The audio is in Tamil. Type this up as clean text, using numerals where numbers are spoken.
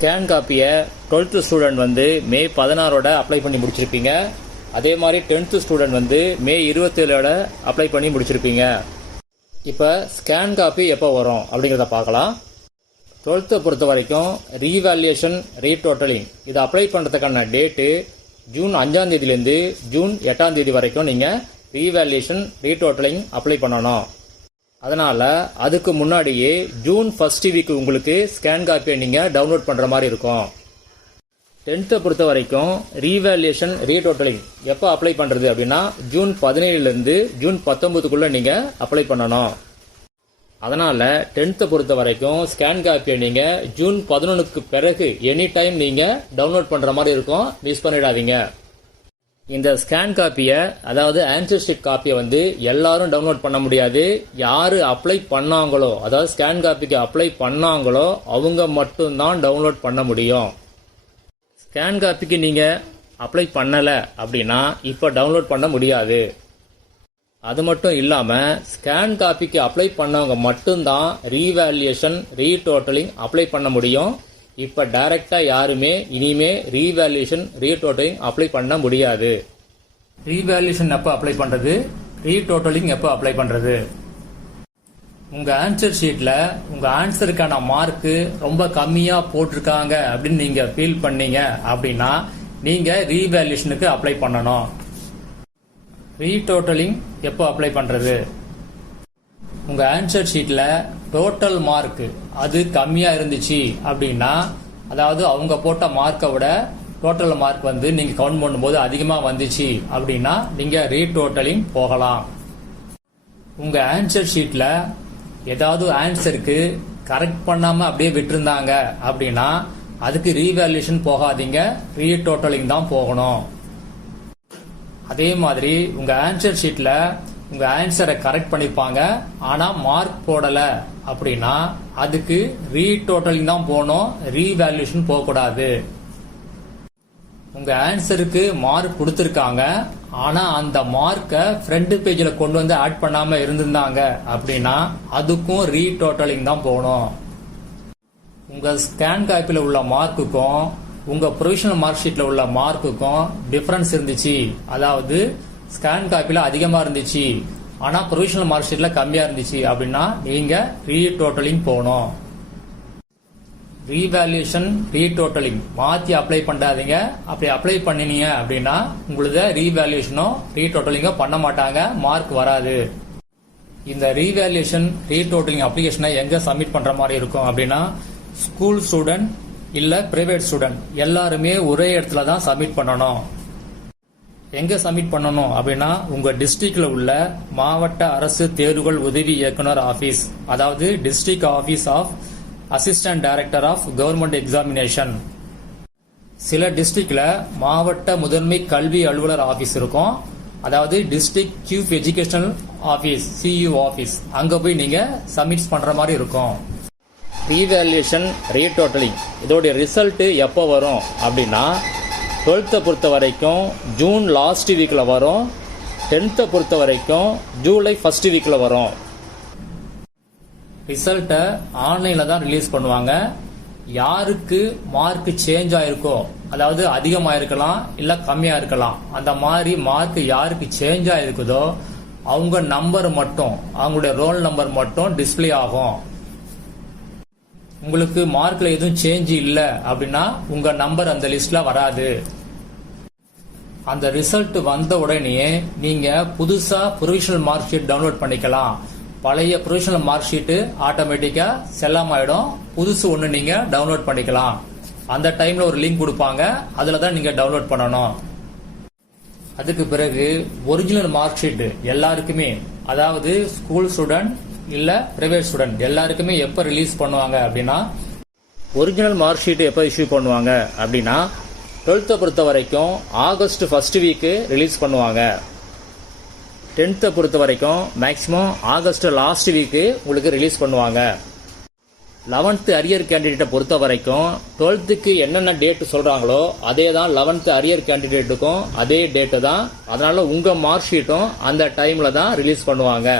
ஸ்கேன் காப்பியை 12th ஸ்டூடெண்ட் வந்து மே 16ஓட அப்ளை பண்ணி முடிச்சிருப்பீங்க. அதே மாதிரி 10th ஸ்டூடெண்ட் வந்து மே 27ஓட அப்ளை பண்ணி முடிச்சிருப்பீங்க. இப்போ ஸ்கேன் காப்பி எப்போ வரும் அப்படிங்கிறத பார்க்கலாம். 12th பொறுத்த வரைக்கும் ரீவேல்யூஷன் ரீடோட்டலிங் இதை அப்ளை பண்ணுறதுக்கான டேட்டு ஜூன் 5ஆம் தேதியிலேருந்து ஜூன் 8ஆம் தேதி வரைக்கும் நீங்கள் ரீவேல்யூஷன் ரீடோட்டலிங் அப்ளை பண்ணணும். அதனால் அதுக்கு முன்னாடியே ஜூன் ஃபர்ஸ்ட் வீக் உங்களுக்கு ஸ்கேன் காப்பியை நீங்கள் டவுன்லோட் பண்ணுற மாதிரி இருக்கும். 10th பொறுத்த வரைக்கும் ரீவேல்யூஷன் ரீடோட்டலிங் எப்போ அப்ளை பண்ணுறது அப்படின்னா ஜூன் 17லேருந்து ஜூன் 19க்குள்ளே நீங்கள் அப்ளை பண்ணணும். அதனால் 10th பொறுத்த வரைக்கும் ஸ்கேன் காப்பியை நீங்கள் ஜூன் 11க்கு பிறகு எனி டைம் நீங்கள் டவுன்லோட் பண்ணுற மாதிரி இருக்கும். மிஸ் பண்ணிடாதீங்க. இந்த ஸ்கேன் காப்பியை அதாவது ஆன்சர் ஷீட் காப்பியை வந்து எல்லாரும் டவுன்லோட் பண்ண முடியாது. யார் அப்ளை பண்ணாங்களோ அதாவது ஸ்கேன் காப்பிக்கு அப்ளை பண்ணாங்களோ அவங்க மட்டும்தான் டவுன்லோட் பண்ண முடியும். ஸ்கேன் காப்பிக்கு நீங்கள் அப்ளை பண்ணலை அப்படின்னா இப்போ டவுன்லோட் பண்ண முடியாது. அது மட்டும் இல்லாமல் ஸ்கேன் காப்பிக்கு அப்ளை பண்ணவங்க மட்டும்தான் ரீவேல்யூஷன் ரீடோட்டலிங் அப்ளை பண்ண முடியும். இப்போ டைரக்டாக யாருமே இனிமே ரீவேல்யூஷன் ரீடோட்டலிங் அப்ளை பண்ண முடியாது. ரீவேல்யூஷன் எப்போ அப்ளை பண்ணுறது, ரீடோட்டலிங் எப்போ அப்ளை பண்ணுறது? உங்கள் ஆன்சர் ஷீட்டில் உங்கள் ஆன்சருக்கான மார்க்கு ரொம்ப கம்மியாக போட்டிருக்காங்க அப்படின்னு நீங்கள் ஃபீல் பண்ணீங்க அப்படின்னா நீங்கள் ரீவேல்யூஷனுக்கு அப்ளை பண்ணணும். ரீடோட்டலிங் எப்போ அப்ளை பண்ணுறது? உங்கள் ஆன்சர் ஷீட்டில் டோட்டல் மார்க் அது கம்மியாக இருந்துச்சு அப்படின்னா அதாவது அவங்க போட்ட மார்க்கை விட டோட்டல் மார்க் வந்து நீங்கள் கவுண்ட் பண்ணும்போது அதிகமாக வந்துச்சு அப்படின்னா நீங்கள் ரீடோட்டலிங் போகலாம். உங்கள் ஆன்சர் ஷீட்டில் ஏதாவது ஆன்சருக்கு கரெக்ட் பண்ணாமல் அப்படியே விட்டுருந்தாங்க அப்படின்னா அதுக்கு ரீவேல்யூஷன் போகாதீங்க, ரீடோட்டலிங் தான் போகணும். அதே மாதிரி உங்க ஆன்சர் ஷீட்ல உங்க ஆன்சரை கரெக்ட் பண்ணிருப்பாங்க ஆனா மார்க் போடல அப்படின்னா அதுக்கு ரீடோட்டலிங் தான் போகணும், ரீவேல்யூஷன் போகக்கூடாது. உங்க ஆன்சருக்கு மார்க் கொடுத்துருக்காங்க ஆனா அந்த மார்க்கை ஃப்ரண்ட் பேஜில் கொண்டு வந்து ஆட் பண்ணாம இருந்திருந்தாங்க அப்படின்னா அதுக்கும் ரீடோட்டலிங் தான் போகணும். உங்க ஸ்கேன் காப்பியில் உள்ள மார்க்குக்கும் உங்க ப்ரொவிஷனல் மார்க் ஷீட்ல உள்ள மார்க்குக்கும் டிஃபரன்ஸ் இருந்துச்சு, அதாவது ஸ்கேன் காப்பில அதிகமா இருந்துச்சு ஆனா ப்ரொவிஷனல் மார்க் ஷீட்ல கம்மியா இருந்துச்சு அப்படின்னா நீங்க ரீடோட்டலிங் போகணும். ரீவேல்யூஷன் ரீடோட்டலிங் மாத்தி அப்ளை பண்ணாதீங்க. அப்படி அப்ளை பண்ணினீங்க அப்படின்னா உங்களுக்கு ரீவேல்யூஷனோ ரீடோட்டலிங்கோ பண்ண மாட்டாங்க, மார்க் வராது. இந்த ரீவேல்யூஷன் ரீடோட்டலிங் அப்ளிகேஷனை எங்க சப்மிட் பண்ற மாதிரி இருக்கும் அப்படின்னா ஸ்கூல் ஸ்டூடெண்ட் இல்ல பிரைவேட் ஸ்டூடெண்ட் எல்லாருமே ஒரே இடத்துல தான் சப்மிட் பண்ணணும். எங்க சப்மிட் பண்ணணும் அப்படின்னா உங்க டிஸ்ட்ரிக்ட்ல உள்ள மாவட்ட அரசு தேர்வுகள் உதவி இயக்குனர் ஆபீஸ், அதாவது district office of assistant director of government examination. சில டிஸ்ட்ரிக்ட்ல மாவட்ட முதன்மை கல்வி அலுவலர் ஆபீஸ் இருக்கும், அதாவது district chief educational office CU office. அங்க போய் நீங்க சப்மிட் பண்ற மாதிரி இருக்கும். ரீவேல்யூஷன் ரீடோட்டலிங் இதோடைய ரிசல்ட் எப்போ வரும் அப்படின்னா 12th பொறுத்த வரைக்கும் ஜூன் லாஸ்ட் வீக்கில் வரும், 10th பொறுத்த வரைக்கும் ஜூலை ஃபர்ஸ்ட் வீக்கில் வரும். ரிசல்ட்டை ஆன்லைனில் தான் ரிலீஸ் பண்ணுவாங்க. யாருக்கு மார்க் சேஞ்ச் ஆயிருக்கோ அதாவது அதிகமாக இருக்கலாம் இல்லை கம்மியாக இருக்கலாம், அந்த மாதிரி மார்க் யாருக்கு சேஞ்ச் ஆயிருக்குதோ அவங்க நம்பர் மட்டும் அவங்களுடைய ரோல் நம்பர் மட்டும் டிஸ்பிளே ஆகும். உங்களுக்கு மார்க்ல எதுவும் சேஞ்ச் இல்ல அப்படின்னா உங்க நம்பர் அந்த லிஸ்ட்ல வராது. அந்த ரிசல்ட் வந்த உடனே நீங்க புதுசா ப்ரொவிஷனல் மார்க் ஷீட் டவுன்லோட் பண்ணிக்கலாம். பழைய ப்ரொவிஷனல் மார்க் ஷீட் ஆட்டோமேட்டிக்கா செல்லாம ஆயிடும், புதுசு ஒன்னு நீங்க டவுன்லோட் பண்ணிக்கலாம். அந்த டைம்ல ஒரு லிங்க் கொடுப்பாங்க, அதுல தான் நீங்க டவுன்லோட் பண்ணணும். அதுக்கு பிறகு ஒரிஜினல் மார்க் ஷீட் எல்லாருக்குமே அதாவது ஸ்கூல் ஸ்டூடெண்ட் இல்ல பிரைவேட் ஸ்டூடெண்ட் எல்லாருக்குமே எப்ப ரிலீஸ் பண்ணுவாங்க அப்படின்னா ஒரிஜினல் மார்க் ஷீட் எப்ப இஷ்யூ பண்ணுவாங்க அப்படின்னா 12th பொறுத்த வரைக்கும் ஆகஸ்ட் ஃபர்ஸ்ட் வீக் ரிலீஸ் பண்ணுவாங்க. 10th பொறுத்த வரைக்கும் மேக்சிமம் ஆகஸ்ட் லாஸ்ட் வீக் உங்களுக்கு ரிலீஸ் பண்ணுவாங்க. 11th அரியர் கேண்டிடேட்டை பொறுத்த வரைக்கும் 12th என்னென்ன டேட் சொல்றாங்களோ அதே தான் 11th அரியர் கேண்டிடேட்டுக்கும் அதே டேட்டு தான். அதனால உங்க மார்க் ஷீட்டும் அந்த டைம்ல தான் ரிலீஸ் பண்ணுவாங்க.